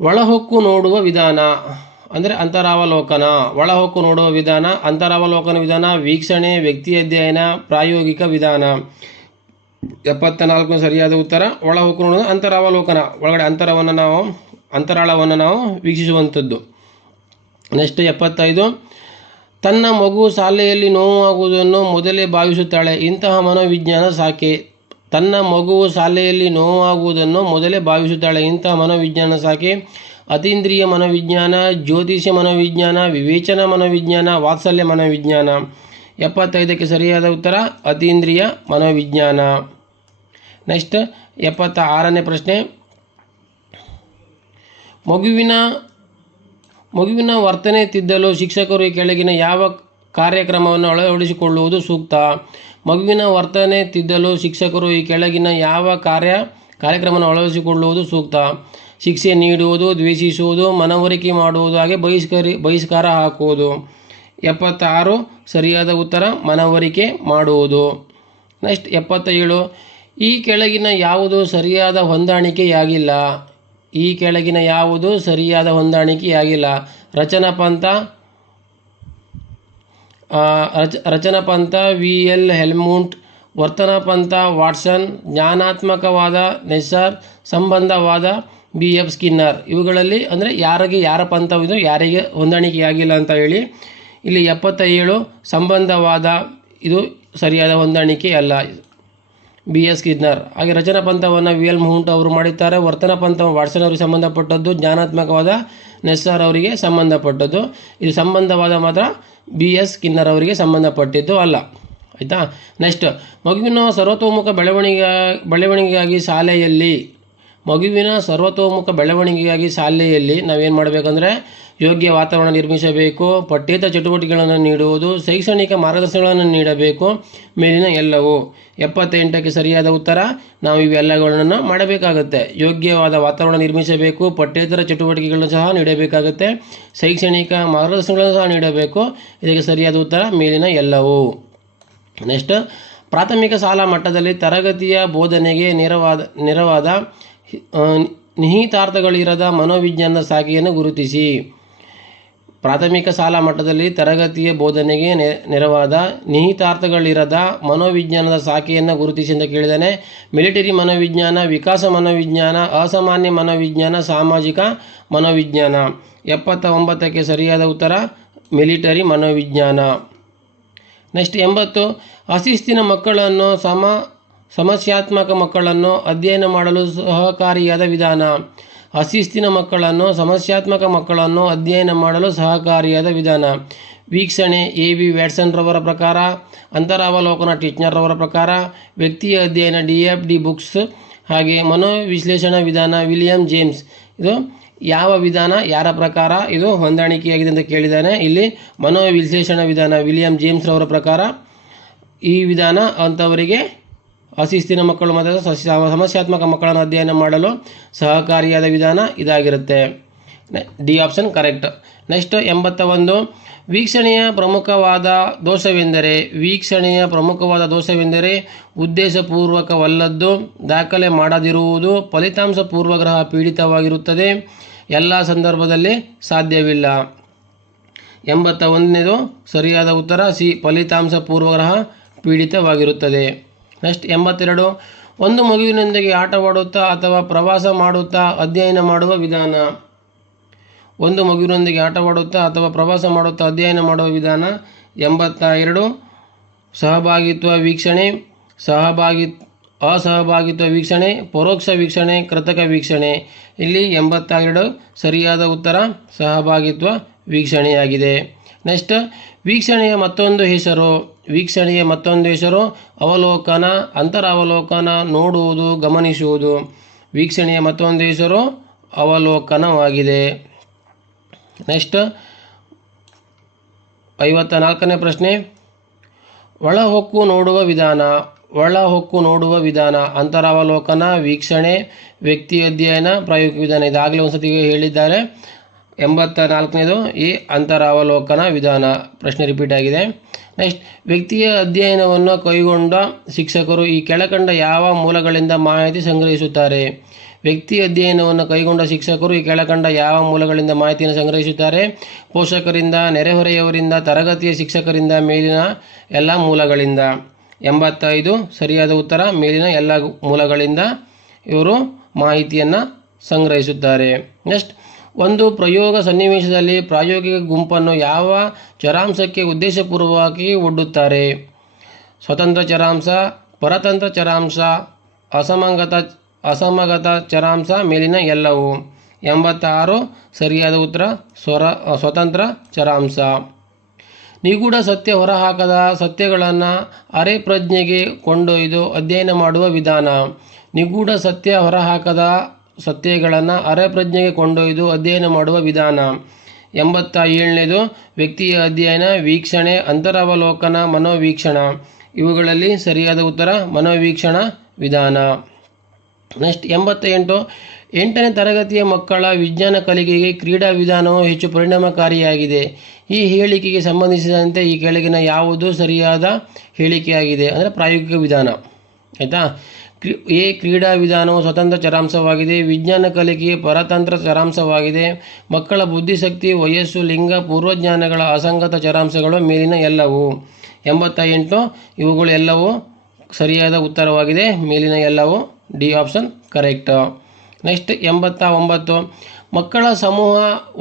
ಒಳಹೊಕ್ಕು ನೋಡುವ ವಿಧಾನ ಅಂದರೆ ಅಂತರಾವಲೋಕನ. ಒಳಹೊಕ್ಕು ನೋಡುವ ವಿಧಾನ, ಅಂತರಾವಲೋಕನ ವಿಧಾನ, ವೀಕ್ಷಣೆ, ವ್ಯಕ್ತಿ ಅಧ್ಯಯನ, ಪ್ರಾಯೋಗಿಕ ವಿಧಾನ. 74 ಸರಿಯಾದ ಉತ್ತರ ಒಳಹೊಕ್ಕು ನೋಡುವ ಅಂತರಾವಲೋಕನ. ಒಳಗಡೆ ಅಂತರಾಳವನ್ನು ನಾವು ವೀಕ್ಷಿಸುವಂಥದ್ದು. ನೆಕ್ಸ್ಟ್ 75 ತನ್ನ ಮಗು ಶಾಲೆಯಲ್ಲಿ ನೋವಾಗುವುದನ್ನು ಮೊದಲೇ ಭಾವಿಸುತ್ತಾಳೆ. ಇಂತಹ ಮನೋವಿಜ್ಞಾನ ಶಾಖೆ. ತನ್ನ ಮಗುವು ಶಾಲೆಯಲ್ಲಿ ನೋವಾಗುವುದನ್ನು ಮೊದಲೇ ಭಾವಿಸುತ್ತಾಳೆ. ಇಂತಹ ಮನೋವಿಜ್ಞಾನ ಶಾಖೆ ಅತೀಂದ್ರಿಯ ಮನೋವಿಜ್ಞಾನ, ಜ್ಯೋತಿಷ್ಯ ಮನೋವಿಜ್ಞಾನ, ವಿವೇಚನ ಮನೋವಿಜ್ಞಾನ, ವಾತ್ಸಲ್ಯ ಮನೋವಿಜ್ಞಾನ. 75ಕ್ಕೆ ಸರಿಯಾದ ಉತ್ತರ ಅತೀಂದ್ರಿಯ ಮನೋವಿಜ್ಞಾನ. ನೆಕ್ಸ್ಟ್ 76ನೇ ಪ್ರಶ್ನೆ. ಮಗುವಿನ ವರ್ತನೆ ತಿದ್ದಲು ಶಿಕ್ಷಕರು ಈ ಕೆಳಗಿನ ಯಾವ ಕಾರ್ಯಕ್ರಮವನ್ನು ಅಳವಡಿಸಿಕೊಳ್ಳುವುದು ಸೂಕ್ತ? ಮಗುವಿನ ವರ್ತನೆ ತಿದ್ದಲು ಶಿಕ್ಷಕರು ಈ ಕೆಳಗಿನ ಯಾವ ಕಾರ್ಯಕ್ರಮವನ್ನು ಅಳವಡಿಸಿಕೊಳ್ಳುವುದು ಸೂಕ್ತ? ಶಿಕ್ಷೆ ನೀಡುವುದು, ದ್ವೇಷಿಸುವುದು, ಮನವರಿಕೆ ಮಾಡುವುದು, ಹಾಗೆ ಬಹಿಷ್ಕಾರ ಹಾಕುವುದು. 76 ಸರಿಯಾದ ಉತ್ತರ ಮನವರಿಕೆ ಮಾಡುವುದು. ನೆಕ್ಸ್ಟ್ 77 ಈ ಕೆಳಗಿನ ಯಾವುದು ಸರಿಯಾದ ಹೊಂದಾಣಿಕೆಯಾಗಿಲ್ಲ? ಈ ಕೆಳಗಿನ ಯಾವುದು ಸರಿಯಾದ ಹೊಂದಾಣಿಕೆಯಾಗಿಲ್ಲ? ರಚನಾಪಂಥ VL ಹೆಲ್ಮುಟ್, ವರ್ತನಪಂಥ ವಾಟ್ಸನ್, ಜ್ಞಾನಾತ್ಮಕವಾದ ನೆಸ್ಸರ್, ಸಂಬಂಧವಾದ BF ಸ್ಕಿನ್ನರ್. ಇವುಗಳಲ್ಲಿ ಅಂದರೆ ಯಾರ ಪಂಥವಿದು ಯಾರಿಗೆ ಹೊಂದಾಣಿಕೆಯಾಗಿಲ್ಲ ಅಂತ ಹೇಳಿ. ಇಲ್ಲಿ 77 ಸಂಬಂಧವಾದ ಇದು ಸರಿಯಾದ ಹೊಂದಾಣಿಕೆ ಅಲ್ಲ, BS ಸ್ಕಿನ್ನರ್. ಹಾಗೆ ರಚನಾ ಪಂಥವನ್ನು VL ಮೌಂಟ್ ಅವರು ಮಾಡಿದ್ದಾರೆ. ವರ್ತನ ಪಂಥ ವಾಟ್ಸನ್ ಅವರಿಗೆ ಸಂಬಂಧಪಟ್ಟದ್ದು, ಜ್ಞಾನಾತ್ಮಕವಾದ ನೆಸ್ಸರ್ ಅವರಿಗೆ ಸಂಬಂಧಪಟ್ಟದ್ದು. ಇದು ಸಂಬಂಧವಾದ ಮಾತ್ರ BS ಸ್ಕಿನ್ನರ್ ಅವರಿಗೆ ಸಂಬಂಧಪಟ್ಟಿದ್ದು ಅಲ್ಲ. ಆಯಿತಾ. ನೆಕ್ಸ್ಟ್ ಮಗುವಿನ ಸರ್ವತೋಮುಖ ಬೆಳವಣಿಗೆಗಾಗಿ ಶಾಲೆಯಲ್ಲಿ ನಾವೇನು ಮಾಡಬೇಕಂದ್ರೆ ಯೋಗ್ಯ ವಾತಾವರಣ ನಿರ್ಮಿಸಬೇಕು, ಪಠ್ಯೇತರ ಚಟುವಟಿಕೆಗಳನ್ನು ನೀಡುವುದು, ಶೈಕ್ಷಣಿಕ ಮಾರ್ಗದರ್ಶನಗಳನ್ನು ನೀಡಬೇಕು. ಮೇಲಿನ ಎಲ್ಲವೂ. 78ಕ್ಕೆ ಸರಿಯಾದ ಉತ್ತರ ನಾವು ಇವೆಲ್ಲಗಳನ್ನು ಮಾಡಬೇಕಾಗುತ್ತೆ. ಯೋಗ್ಯವಾದ ವಾತಾವರಣ ನಿರ್ಮಿಸಬೇಕು, ಪಠ್ಯೇತರ ಚಟುವಟಿಕೆಗಳನ್ನು ಸಹ ನೀಡಬೇಕಾಗುತ್ತೆ, ಶೈಕ್ಷಣಿಕ ಮಾರ್ಗದರ್ಶನಗಳನ್ನು ಸಹ ನೀಡಬೇಕು. ಇದಕ್ಕೆ ಸರಿಯಾದ ಉತ್ತರ ಮೇಲಿನ ಎಲ್ಲವೂ. ನೆಕ್ಸ್ಟ್ ಪ್ರಾಥಮಿಕ ಶಾಲಾ ಮಟ್ಟದಲ್ಲಿ ತರಗತಿಯ ಬೋಧನೆಗೆ ನೆರವಾದ ನಿಹಿತಾರ್ಥಗಳಿರದ ಮನೋವಿಜ್ಞಾನದ ಶಾಖೆಯನ್ನು ಗುರುತಿಸಿ. ಪ್ರಾಥಮಿಕ ಶಾಲಾ ಮಟ್ಟದಲ್ಲಿ ತರಗತಿಯ ಬೋಧನೆಗೆ ನೆರವಾದ ನಿಹಿತಾರ್ಥಗಳಿರದ ಮನೋವಿಜ್ಞಾನದ ಶಾಖೆಯನ್ನು ಗುರುತಿಸಿ ಅಂತ ಕೇಳಿದ್ದಾನೆ. ಮಿಲಿಟರಿ ಮನೋವಿಜ್ಞಾನ, ವಿಕಾಸ ಮನೋವಿಜ್ಞಾನ, ಅಸಾಮಾನ್ಯ ಮನೋವಿಜ್ಞಾನ, ಸಾಮಾಜಿಕ ಮನೋವಿಜ್ಞಾನ. 79ಕ್ಕೆ ಸರಿಯಾದ ಉತ್ತರ ಮಿಲಿಟರಿ ಮನೋವಿಜ್ಞಾನ. ನೆಕ್ಸ್ಟ್ 80 ಅಶಿಸ್ತಿನ ಮಕ್ಕಳನ್ನು ಸಮಸ್ಯಾತ್ಮಕ ಮಕ್ಕಳನ್ನು ಅಧ್ಯಯನ ಮಾಡಲು ಸಹಕಾರಿಯಾದ ವಿಧಾನ. ಅಶಿಸ್ತಿನ ಸಮಸ್ಯಾತ್ಮಕ ಮಕ್ಕಳನ್ನು ಅಧ್ಯಯನ ಮಾಡಲು ಸಹಕಾರಿಯಾದ ವಿಧಾನ. ವೀಕ್ಷಣೆ AB ವ್ಯಾಟ್ಸನ್ ರವರ ಪ್ರಕಾರ, ಅಂತರಾವಲೋಕನ ಟೀಚ್ನರ್ ರವರ ಪ್ರಕಾರ, ವ್ಯಕ್ತಿಯ ಅಧ್ಯಯನ DFD ಬುಕ್ಸ್, ಹಾಗೆ ಮನೋವಿಶ್ಲೇಷಣಾ ವಿಧಾನ ವಿಲಿಯಂ ಜೇಮ್ಸ್. ಇದು ಯಾವ ವಿಧಾನ ಯಾರ ಪ್ರಕಾರ ಇದು ಹೊಂದಾಣಿಕೆಯಾಗಿದೆ ಅಂತ ಕೇಳಿದ್ದಾನೆ. ಇಲ್ಲಿ ಮನೋವಿಶ್ಲೇಷಣಾ ವಿಧಾನ ವಿಲಿಯಂ ಜೇಮ್ಸ್ ರವರ ಪ್ರಕಾರ ಈ ವಿಧಾನ ಅಂಥವರಿಗೆ ಅಶಿಸ್ತಿನ ಮಕ್ಕಳು ಮತ್ತು ಸಮಸ್ಯಾತ್ಮಕ ಮಕ್ಕಳನ್ನು ಅಧ್ಯಯನ ಮಾಡಲು ಸಹಕಾರಿಯಾದ ವಿಧಾನ ಇದಾಗಿರುತ್ತೆ. D option correct. ನೆಕ್ಸ್ಟ್ 81 ವೀಕ್ಷಣೆಯ ಪ್ರಮುಖವಾದ ದೋಷವೆಂದರೆ ಉದ್ದೇಶಪೂರ್ವಕವಲ್ಲದ್ದು, ದಾಖಲೆ ಮಾಡದಿರುವುದು, ಫಲಿತಾಂಶ ಪೂರ್ವಗ್ರಹ ಪೀಡಿತವಾಗಿರುತ್ತದೆ, ಎಲ್ಲ ಸಂದರ್ಭದಲ್ಲಿ ಸಾಧ್ಯವಿಲ್ಲ. 81ನೇದು ಸರಿಯಾದ ಉತ್ತರ ಸಿ, ಫಲಿತಾಂಶ ಪೂರ್ವಗ್ರಹ ಪೀಡಿತವಾಗಿರುತ್ತದೆ. ನೆಕ್ಸ್ಟ್ 82 ಒಂದು ಮಗುವಿನೊಂದಿಗೆ ಆಟವಾಡುತ್ತಾ ಅಥವಾ ಪ್ರವಾಸ ಮಾಡುತ್ತಾ ಅಧ್ಯಯನ ಮಾಡುವ ವಿಧಾನ. ಒಂದು ಮಗುವಿನೊಂದಿಗೆ ಆಟವಾಡುತ್ತಾ ಅಥವಾ ಪ್ರವಾಸ ಮಾಡುತ್ತಾ ಅಧ್ಯಯನ ಮಾಡುವ ವಿಧಾನ. 82 ಸಹಭಾಗಿತ್ವ ವೀಕ್ಷಣೆ, ಅಸಹಭಾಗಿತ್ವ ವೀಕ್ಷಣೆ, ಪರೋಕ್ಷ ವೀಕ್ಷಣೆ, ಕೃತಕ ವೀಕ್ಷಣೆ. ಇಲ್ಲಿ 82 ಸರಿಯಾದ ಉತ್ತರ ಸಹಭಾಗಿತ್ವ ವೀಕ್ಷಣೆಯಾಗಿದೆ. ನೆಕ್ಸ್ಟ್, ವೀಕ್ಷಣೆಯ ಮತ್ತೊಂದು ಹೆಸರು ಅವಲೋಕನ, ಅಂತರಾವಲೋಕನ, ನೋಡುವುದು, ಗಮನಿಸುವುದು. ವೀಕ್ಷಣೆಯ ಮತ್ತೊಂದು ಹೆಸರು ಅವಲೋಕನವಾಗಿದೆ. ನೆಕ್ಸ್ಟ್ 54ನೇ ಪ್ರಶ್ನೆ, ಒಳಹೊಕ್ಕು ನೋಡುವ ವಿಧಾನ. ಅಂತರಾವಲೋಕನ, ವೀಕ್ಷಣೆ, ವ್ಯಕ್ತಿ ಅಧ್ಯಯನ, ಪ್ರಾಯೋಗಿಕ ವಿಧಾನ. ಇದಾಗಲೇ ಒಂದು ಸತಿ ಹೇಳಿದ್ದಾರೆ. 84ನೇದು ಈ ಅಂತರಾವಲೋಕನ ವಿಧಾನ. ಪ್ರಶ್ನೆ ರಿಪೀಟ್ ಆಗಿದೆ. ನೆಕ್ಸ್ಟ್, ವ್ಯಕ್ತಿಯ ಅಧ್ಯಯನವನ್ನು ಕೈಗೊಂಡ ಶಿಕ್ಷಕರು ಈ ಕೆಳಕಂಡ ಯಾವ ಮೂಲಗಳಿಂದ ಮಾಹಿತಿ ಸಂಗ್ರಹಿಸುತ್ತಾರೆ? ವ್ಯಕ್ತಿ ಅಧ್ಯಯನವನ್ನು ಕೈಗೊಂಡ ಶಿಕ್ಷಕರು ಈ ಕೆಳಕಂಡ ಯಾವ ಮೂಲಗಳಿಂದ ಮಾಹಿತಿಯನ್ನು ಸಂಗ್ರಹಿಸುತ್ತಾರೆ? ಪೋಷಕರಿಂದ, ನೆರೆಹೊರೆಯವರಿಂದ, ತರಗತಿಯ ಶಿಕ್ಷಕರಿಂದ, ಮೇಲಿನ ಎಲ್ಲ ಮೂಲಗಳಿಂದ. 85 ಸರಿಯಾದ ಉತ್ತರ. ಮೇಲಿನ ಎಲ್ಲ ಮೂಲಗಳಿಂದ ಇವರು ಮಾಹಿತಿಯನ್ನು ಸಂಗ್ರಹಿಸುತ್ತಾರೆ. ನೆಕ್ಸ್ಟ್, ಒಂದು ಪ್ರಯೋಗ ಸನ್ನಿವೇಶದಲ್ಲಿ ಪ್ರಾಯೋಗಿಕ ಗುಂಪನ್ನು ಯಾವ ಚರಾಂಶಕ್ಕೆ ಉದ್ದೇಶಪೂರ್ವಕವಾಗಿ ಒಡ್ಡುತ್ತಾರೆ? ಸ್ವತಂತ್ರ ಚರಾಂಶ, ಪರತಂತ್ರ ಚರಾಂಶ, ಅಸಮಗತ ಚರಾಂಶ, ಮೇಲಿನ ಎಲ್ಲವೂ. 86 ಸರಿಯಾದ ಉತ್ತರ ಸ್ವತಂತ್ರ ಚರಾಂಶ. ನಿಗೂಢ ಸತ್ಯ ಹೊರಹಾಕದ ಸತ್ಯಗಳನ್ನು ಅರೆ ಪ್ರಜ್ಞೆಗೆ ಕೊಂಡೊಯ್ದು ಅಧ್ಯಯನ ಮಾಡುವ ವಿಧಾನ. ನಿಗೂಢ ಸತ್ಯ ಹೊರಹಾಕದ ಸತ್ಯಗಳನ್ನು ಅರೆ ಪ್ರಜ್ಞೆಗೆ ಕೊಂಡೊಯ್ದು ಅಧ್ಯಯನ ಮಾಡುವ ವಿಧಾನ. 87ನೇದು ವ್ಯಕ್ತಿಯ ಅಧ್ಯಯನ, ವೀಕ್ಷಣೆ, ಅಂತರವಲೋಕನ, ಮನೋವೀಕ್ಷಣ. ಇವುಗಳಲ್ಲಿ ಸರಿಯಾದ ಉತ್ತರ ಮನೋವೀಕ್ಷಣ ವಿಧಾನ. ನೆಕ್ಸ್ಟ್ 88 8ನೇ ತರಗತಿಯ ಮಕ್ಕಳ ವಿಜ್ಞಾನ ಕಲಿಕೆಗೆ ಕ್ರೀಡಾ ವಿಧಾನವು ಹೆಚ್ಚು ಪರಿಣಾಮಕಾರಿಯಾಗಿದೆ. ಈ ಹೇಳಿಕೆಗೆ ಸಂಬಂಧಿಸಿದಂತೆ ಈ ಕೆಳಗಿನ ಯಾವುದು ಸರಿಯಾದ ಹೇಳಿಕೆಯಾಗಿದೆ? ಅಂದರೆ ಪ್ರಾಯೋಗಿಕ ವಿಧಾನ. ಆಯಿತಾ? ಕ್ರೀಡಾ ವಿಧಾನವು ಸ್ವತಂತ್ರ ಚರಾಂಶವಾಗಿದೆ. ವಿಜ್ಞಾನ ಕಲಿಕೆಗೆ ಪರತಂತ್ರ ಚರಾಂಶವಾಗಿದೆ. ಮಕ್ಕಳ ಬುದ್ಧಿಶಕ್ತಿ, ವಯಸ್ಸು, ಲಿಂಗ, ಪೂರ್ವಜ್ಞಾನಗಳ ಅಸಂಗತ ಚರಾಂಶಗಳು, ಮೇಲಿನ ಎಲ್ಲವೂ. 88 ಇವುಗಳು ಎಲ್ಲವೂ ಸರಿಯಾದ ಉತ್ತರವಾಗಿದೆ. ಮೇಲಿನ ಎಲ್ಲವೂ, ಡಿ ಆಪ್ಷನ್ ಕರೆಕ್ಟ್. ನೆಕ್ಸ್ಟ್ 89 ಮಕ್ಕಳ ಸಮೂಹ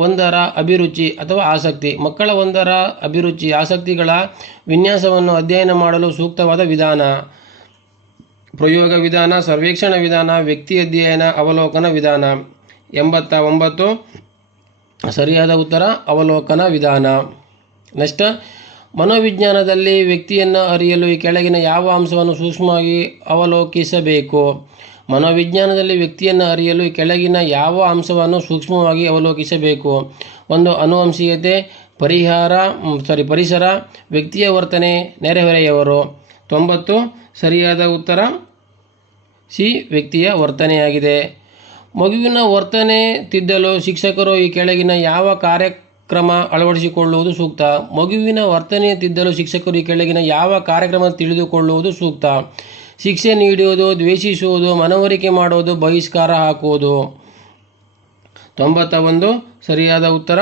ಒಂದರ ಅಭಿರುಚಿ ಅಥವಾ ಆಸಕ್ತಿ. ಮಕ್ಕಳ ಒಂದರ ಅಭಿರುಚಿ ಆಸಕ್ತಿಗಳ ವಿನ್ಯಾಸವನ್ನು ಅಧ್ಯಯನ ಮಾಡಲು ಸೂಕ್ತವಾದ ವಿಧಾನ. ಪ್ರಯೋಗ ವಿಧಾನ, ಸರ್ವೇಕ್ಷಣ ವಿಧಾನ, ವ್ಯಕ್ತಿ ಅಧ್ಯಯನ, ಅವಲೋಕನ ವಿಧಾನ. 89 ಸರಿಯಾದ ಉತ್ತರ ಅವಲೋಕನ ವಿಧಾನ. ನೆಕ್ಸ್ಟ್, ಮನೋವಿಜ್ಞಾನದಲ್ಲಿ ವ್ಯಕ್ತಿಯನ್ನು ಅರಿಯಲು ಈ ಕೆಳಗಿನ ಯಾವ ಅಂಶವನ್ನು ಸೂಕ್ಷ್ಮವಾಗಿ ಅವಲೋಕಿಸಬೇಕು? ಮನೋವಿಜ್ಞಾನದಲ್ಲಿ ವ್ಯಕ್ತಿಯನ್ನು ಅರಿಯಲು ಈ ಕೆಳಗಿನ ಯಾವ ಅಂಶವನ್ನು ಸೂಕ್ಷ್ಮವಾಗಿ ಅವಲೋಕಿಸಬೇಕು? 1 ಅನುವಂಶೀಯತೆ, ಪರಿಸರ, ವ್ಯಕ್ತಿಯ ವರ್ತನೆ, ನೆರೆಹೊರೆಯವರು. 90 ಸರಿಯಾದ ಉತ್ತರ ಸಿ, ವ್ಯಕ್ತಿಯ ವರ್ತನೆಯಾಗಿದೆ. ಮಗುವಿನ ವರ್ತನೆ ತಿದ್ದಲು ಶಿಕ್ಷಕರು ಈ ಕೆಳಗಿನ ಯಾವ ಕಾರ್ಯಕ್ರಮ ಅಳವಡಿಸಿಕೊಳ್ಳುವುದು ಸೂಕ್ತ? ಮಗುವಿನ ವರ್ತನೆ ತಿದ್ದಲು ಶಿಕ್ಷಕರು ಈ ಕೆಳಗಿನ ಯಾವ ಕಾರ್ಯಕ್ರಮ ತಿಳಿದುಕೊಳ್ಳುವುದು ಸೂಕ್ತ? ಶಿಕ್ಷೆ ನೀಡುವುದು, ದ್ವೇಷಿಸುವುದು, ಮನವರಿಕೆ ಮಾಡುವುದು, ಬಹಿಷ್ಕಾರ ಹಾಕುವುದು. 91 ಸರಿಯಾದ ಉತ್ತರ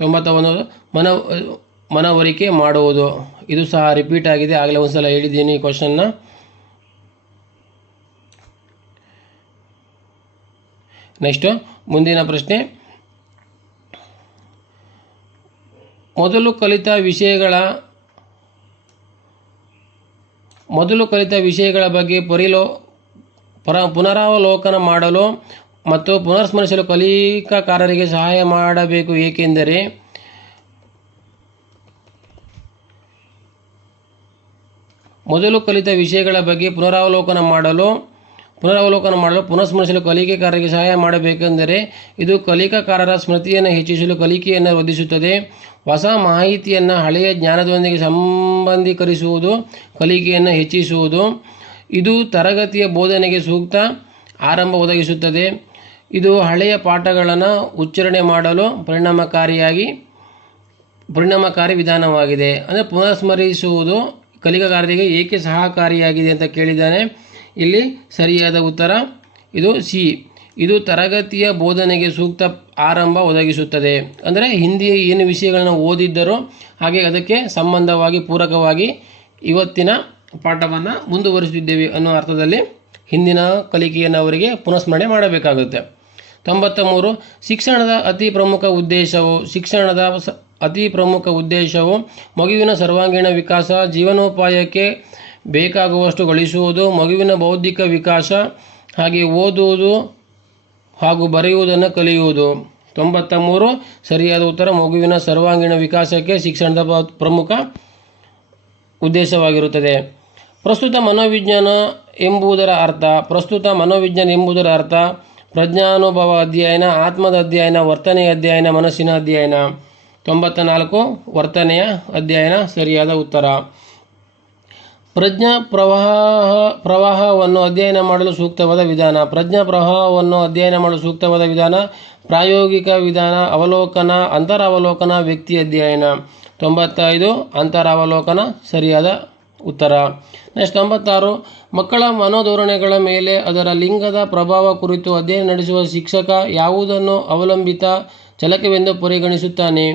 91 ಮನವರಿಕೆ ಮಾಡುವುದು. ಇದು ಸಹ ರಿಪೀಟ್ ಆಗಿದೆ, ಆಗಲೇ ಒಂದು ಸಲ ಹೇಳಿದ್ದೀನಿ ಕ್ವಶನ್ನ. ನೆಕ್ಸ್ಟು ಮುಂದಿನ ಪ್ರಶ್ನೆ, ಮೊದಲು ಕಲಿತ ವಿಷಯಗಳ ಬಗ್ಗೆ ಪುನರಾವಲೋಕನ ಮಾಡಲು ಮತ್ತು ಪುನರ್ಸ್ಮರಿಸಲು ಕಲಿಕಾಕಾರರಿಗೆ ಸಹಾಯ ಮಾಡಬೇಕು. ಏಕೆಂದರೆ ಮೊದಲು ಕಲಿತ ವಿಷಯಗಳ ಬಗ್ಗೆ ಪುನರಾವಲೋಕನ ಮಾಡಲು ಪುನರ್ಸ್ಮರಿಸಲು ಕಲಿಕೆಕಾರರಿಗೆ ಸಹಾಯ ಮಾಡಬೇಕೆಂದರೆ ಇದು ಕಲಿಕಾಕಾರರ ಸ್ಮೃತಿಯನ್ನು ಹೆಚ್ಚಿಸಲು ಕಲಿಕೆಯನ್ನು ವೃದ್ಧಿಸುತ್ತದೆ. ಹೊಸ ಮಾಹಿತಿಯನ್ನು ಹಳೆಯ ಜ್ಞಾನದೊಂದಿಗೆ ಸಂಬಂಧೀಕರಿಸುವುದು ಕಲಿಕೆಯನ್ನು ಹೆಚ್ಚಿಸುವುದು. ಇದು ತರಗತಿಯ ಬೋಧನೆಗೆ ಸೂಕ್ತ ಆರಂಭ ಒದಗಿಸುತ್ತದೆ. ಇದು ಹಳೆಯ ಪಾಠಗಳನ್ನು ಉಚ್ಚಾರಣೆ ಮಾಡಲು ಪರಿಣಾಮಕಾರಿ ವಿಧಾನವಾಗಿದೆ. ಅಂದರೆ ಪುನರ್ಸ್ಮರಿಸುವುದು ಕಲಿಕಾಕಾರರಿಗೆ ಏಕೆ ಸಹಕಾರಿಯಾಗಿದೆ ಅಂತ ಕೇಳಿದ್ದಾನೆ. ಇಲ್ಲಿ ಸರಿಯಾದ ಉತ್ತರ ಇದು ಸಿ, ಇದು ತರಗತಿಯ ಬೋಧನೆಗೆ ಸೂಕ್ತ ಆರಂಭ ಒದಗಿಸುತ್ತದೆ. ಅಂದರೆ ಹಿಂದಿಯ ಏನು ವಿಷಯಗಳನ್ನು ಓದಿದ್ದರೋ ಹಾಗೆ ಅದಕ್ಕೆ ಸಂಬಂಧವಾಗಿ ಪೂರಕವಾಗಿ ಇವತ್ತಿನ ಪಾಠವನ್ನು ಮುಂದುವರಿಸುತ್ತಿದ್ದೇವೆ ಅನ್ನೋ ಅರ್ಥದಲ್ಲಿ ಹಿಂದಿನ ಕಲಿಕೆಯನ್ನು ಅವರಿಗೆ ಪುನಃಸ್ಮರಣೆ ಮಾಡಬೇಕಾಗುತ್ತೆ. 93 ಶಿಕ್ಷಣದ ಅತಿ ಪ್ರಮುಖ ಉದ್ದೇಶವು ಮಗುವಿನ ಸರ್ವಾಂಗೀಣ ವಿಕಾಸ, ಜೀವನೋಪಾಯಕ್ಕೆ ಬೇಕಾಗುವಷ್ಟು ಗಳಿಸುವುದು, ಮಗುವಿನ ಬೌದ್ಧಿಕ ವಿಕಾಸ, ಹಾಗೆ ಓದುವುದು ಹಾಗೂ ಬರೆಯುವುದನ್ನು ಕಲಿಯುವುದು. 93 ಸರಿಯಾದ ಉತ್ತರ. ಮಗುವಿನ ಸರ್ವಾಂಗೀಣ ವಿಕಾಸಕ್ಕೆ ಶಿಕ್ಷಣದ ಪ್ರಮುಖ ಉದ್ದೇಶವಾಗಿರುತ್ತದೆ. ಪ್ರಸ್ತುತ ಮನೋವಿಜ್ಞಾನ ಎಂಬುದರ ಅರ್ಥ ಪ್ರಜ್ಞಾನುಭವ ಅಧ್ಯಯನ, ಆತ್ಮದ ಅಧ್ಯಯನ, ವರ್ತನೆಯ ಅಧ್ಯಯನ, ಮನಸ್ಸಿನ ಅಧ್ಯಯನ. 94 ವರ್ತನೆಯ ಅಧ್ಯಯನ ಸರಿಯಾದ ಉತ್ತರ. ಪ್ರಜ್ಞಾ ಪ್ರವಾಹವನ್ನು ಅಧ್ಯಯನ ಮಾಡಲು ಸೂಕ್ತವಾದ ವಿಧಾನ. ಪ್ರಾಯೋಗಿಕ ವಿಧಾನ, ಅವಲೋಕನ, ಅಂತರಾವಲೋಕನ, ವ್ಯಕ್ತಿ ಅಧ್ಯಯನ. 95 ಅಂತರಾವಲೋಕನ ಸರಿಯಾದ ಉತ್ತರ. ನೆಕ್ಸ್ಟ್ 96 ಮಕ್ಕಳ ಮನೋಧೋರಣೆಗಳ ಮೇಲೆ ಅದರ ಲಿಂಗದ ಪ್ರಭಾವ ಕುರಿತು ಅಧ್ಯಯನ ನಡೆಸುವ ಶಿಕ್ಷಕ ಯಾವುದನ್ನು ಅವಲಂಬಿತ ಚಲಕವೆಂದು ಪರಿಗಣಿಸುತ್ತಾನೆ?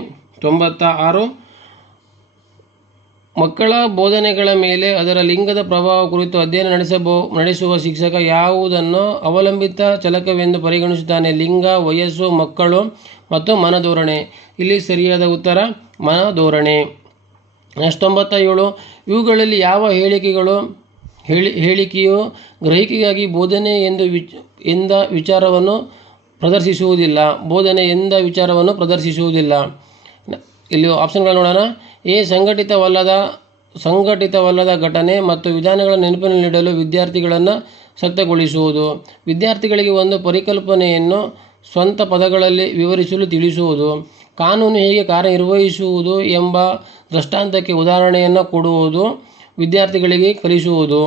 96 ಮಕ್ಕಳ ಬೋಧನೆಗಳ ಮೇಲೆ ಅದರ ಲಿಂಗದ ಪ್ರಭಾವ ಕುರಿತು ಅಧ್ಯಯನ ನಡೆಸುವ ಶಿಕ್ಷಕ ಯಾವುದನ್ನು ಅವಲಂಬಿತ ಚಲಕವೆಂದು ಪರಿಗಣಿಸುತ್ತಾನೆ? ಲಿಂಗ, ವಯಸ್ಸು, ಮಕ್ಕಳು ಮತ್ತು ಮನಧೋರಣೆ. ಇಲ್ಲಿ ಸರಿಯಾದ ಉತ್ತರ ಮನಧೋರಣೆ. ನೆಕ್ಸ್ಟ್ 97 ಇವುಗಳಲ್ಲಿ ಯಾವ ಹೇಳಿಕೆಯು ಗ್ರಹಿಕೆಗಾಗಿ ಬೋಧನೆ ಎಂದ ವಿಚಾರವನ್ನು ಪ್ರದರ್ಶಿಸುವುದಿಲ್ಲ. ಇಲ್ಲಿ ಆಪ್ಷನ್ಗಳು ನೋಡೋಣ. ಎ ಸಂಘಟಿತವಲ್ಲದ ಘಟನೆ ಮತ್ತು ವಿಧಾನಗಳ ನೆನಪಿನಲ್ಲಿಡಲು ವಿದ್ಯಾರ್ಥಿಗಳನ್ನು ಸಕ್ತಗೊಳಿಸುವುದು. ವಿದ್ಯಾರ್ಥಿಗಳಿಗೆ ಒಂದು ಪರಿಕಲ್ಪನೆಯನ್ನು ಸ್ವಂತ ಪದಗಳಲ್ಲಿ ವಿವರಿಸಲು ತಿಳಿಸುವುದು. ಕಾನೂನು ಹೇಗೆ ಕಾರ್ಯನಿರ್ವಹಿಸುವುದು ಎಂಬ ದೃಷ್ಟಾಂತಕ್ಕೆ ಉದಾಹರಣೆಯನ್ನು ಕೊಡುವುದು ವಿದ್ಯಾರ್ಥಿಗಳಿಗೆ ಕಲಿಸುವುದು.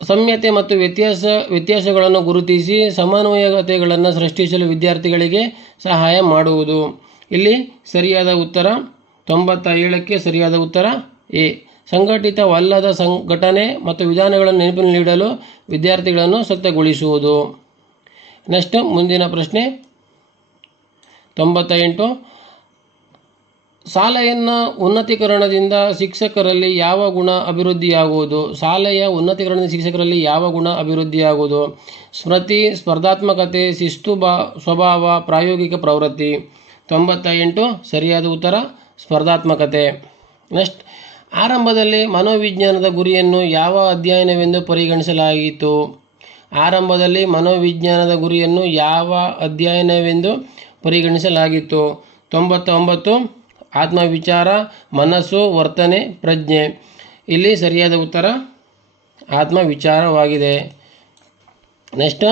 ಸಾಮ್ಯತೆ ಮತ್ತು ವ್ಯತ್ಯಾಸಗಳನ್ನು ಗುರುತಿಸಿ ಸಮನ್ವಯತೆಗಳನ್ನು ಸೃಷ್ಟಿಸಲು ವಿದ್ಯಾರ್ಥಿಗಳಿಗೆ ಸಹಾಯ ಮಾಡುವುದು. ಇಲ್ಲಿ ಸರಿಯಾದ ಉತ್ತರ 97ಕ್ಕೆ ಸರಿಯಾದ ಉತ್ತರ ಎ. ಸಂಘಟಿತವಲ್ಲದ ಘಟನೆ ಮತ್ತು ವಿಧಾನಗಳನ್ನು ನೆನಪಿನಲ್ಲಿಡಲು ವಿದ್ಯಾರ್ಥಿಗಳನ್ನು ಸಕ್ತಗೊಳಿಸುವುದು. ನೆಕ್ಸ್ಟ್ ಮುಂದಿನ ಪ್ರಶ್ನೆ 98 ಶಾಲೆಯ ಉನ್ನತೀಕರಣದಿಂದ ಶಿಕ್ಷಕರಲ್ಲಿ ಯಾವ ಗುಣ ಅಭಿವೃದ್ಧಿಯಾಗುವುದು? ಸ್ಮೃತಿ, ಸ್ಪರ್ಧಾತ್ಮಕತೆ, ಶಿಸ್ತು ಸ್ವಭಾವ, ಪ್ರಾಯೋಗಿಕ ಪ್ರವೃತ್ತಿ. 98 ಸರಿಯಾದ ಉತ್ತರ ಸ್ಪರ್ಧಾತ್ಮಕತೆ. ನೆಕ್ಸ್ಟ್ ಆರಂಭದಲ್ಲಿ ಮನೋವಿಜ್ಞಾನದ ಗುರಿಯನ್ನು ಯಾವ ಅಧ್ಯಯನವೆಂದು ಪರಿಗಣಿಸಲಾಯಿತು? 99 ಆತ್ಮವಿಚಾರ, ಮನಸ್ಸು, ವರ್ತನೆ, ಪ್ರಜ್ಞೆ. ಇಲ್ಲಿ ಸರಿಯಾದ ಉತ್ತರ ಆತ್ಮವಿಚಾರವಾಗಿದೆ. ನೆಕ್ಸ್ಟ್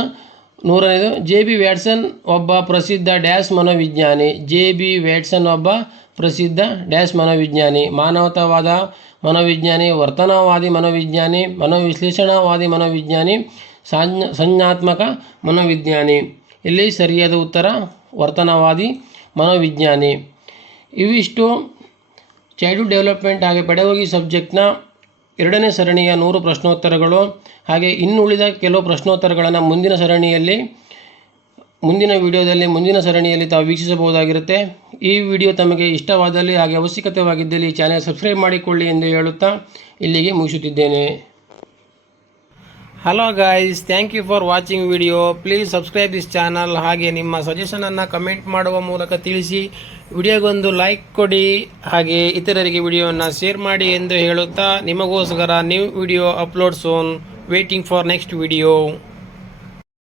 100ನೇದು ಜೆ.ಬಿ. ವ್ಯಾಟ್ಸನ್ ಒಬ್ಬ ಪ್ರಸಿದ್ಧ ಡ್ಯಾಶ್ ಮನೋವಿಜ್ಞಾನಿ. ಮಾನವತಾವಾದ ಮನೋವಿಜ್ಞಾನಿ, ವರ್ತನವಾದಿ ಮನೋವಿಜ್ಞಾನಿ, ಮನೋವಿಶ್ಲೇಷಣಾವಾದಿ ಮನೋವಿಜ್ಞಾನಿ, ಸಂಜ್ಞಾತ್ಮಕ ಮನೋವಿಜ್ಞಾನಿ. ಇಲ್ಲಿ ಸರಿಯಾದ ಉತ್ತರ ವರ್ತನವಾದಿ ಮನೋವಿಜ್ಞಾನಿ. ಇವಿಷ್ಟು ಚೈಲ್ಡ್ಹುಡ್ ಡೆವಲಪ್ಮೆಂಟ್ ಹಾಗೆ ಪೆಡಗೋಗಿ ಸಬ್ಜೆಕ್ಟ್ನ 2ನೇ ಸರಣಿಯ 100 ಪ್ರಶ್ನೋತ್ತರಗಳು. ಹಾಗೆ ಇನ್ನುಳಿದ ಕೆಲವು ಪ್ರಶ್ನೋತ್ತರಗಳನ್ನು ಮುಂದಿನ ಸರಣಿಯಲ್ಲಿ ತಾವು ವೀಕ್ಷಿಸಬಹುದಾಗಿರುತ್ತೆ. ಈ ವಿಡಿಯೋ ತಮಗೆ ಇಷ್ಟವಾದಲ್ಲಿ ಹಾಗೆ ಅವಶ್ಯಕತೆವಾಗಿದ್ದಲ್ಲಿ ಈ ಚಾನೆಲ್ ಸಬ್ಸ್ಕ್ರೈಬ್ ಮಾಡಿಕೊಳ್ಳಿ ಎಂದು ಹೇಳುತ್ತಾ ಇಲ್ಲಿಗೆ ಮುಗಿಸುತ್ತಿದ್ದೇನೆ. Hello guys, thank you for watching video. Please subscribe this channel. ಹಾಗೆ ನಿಮ್ಮ ಸಜೆಷನನ್ನು ಕಮೆಂಟ್ ಮಾಡುವ ಮೂಲಕ ತಿಳಿಸಿ. ವಿಡಿಯೋಗೊಂದು ಲೈಕ್ ಕೊಡಿ, ಹಾಗೆ ಇತರರಿಗೆ ವಿಡಿಯೋವನ್ನು ಶೇರ್ ಮಾಡಿ ಎಂದು ಹೇಳುತ್ತಾ ನಿಮಗೋಸ್ಕರ new video upload soon. Waiting for next video.